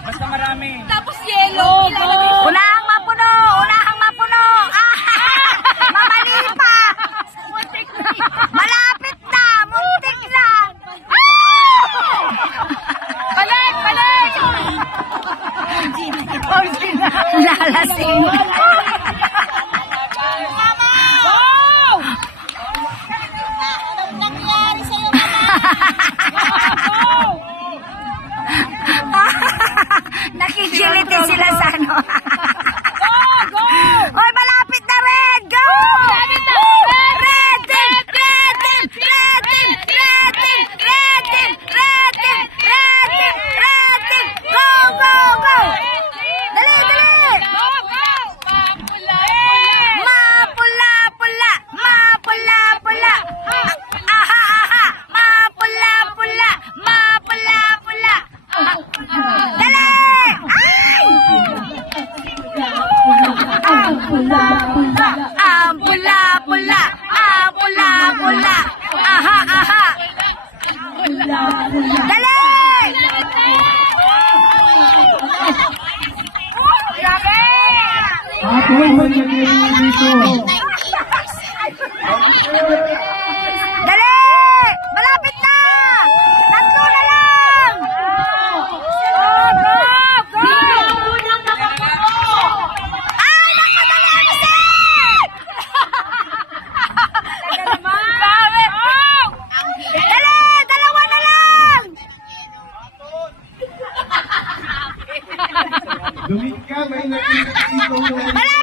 Basta marami. Tapos yellow. Unahang mapuno! Unahang mapuno! Ah! Mamali pa! Malapit na! Muntik na! Ah! Balik! Balik! Lalasing. Wow! Anong nangyari sa'yo, Nakikiliti sila sa ano. Go! Hoy, malapit na red! Go! Malapit na! Red team! Red team! Red team! Red team! Red team! Red team! Red team! Red team! Go! Go! Go! Dali! Dali! Mapula-pula! Mapula-pula! Aha! Aha! Mapula-pula! Mapula-pula! Dali! Ay! Ang pula-pula! Ang pula-pula! Aha! Aha! Dali! Grabe! Ako ay magkakaroon dito. Dali! Malapit na! Tatlo na lang! Ay, nakadali ang isa! Bakit? Dali! Dalawa na lang! Dumit ka, may nakikita dito. Malapit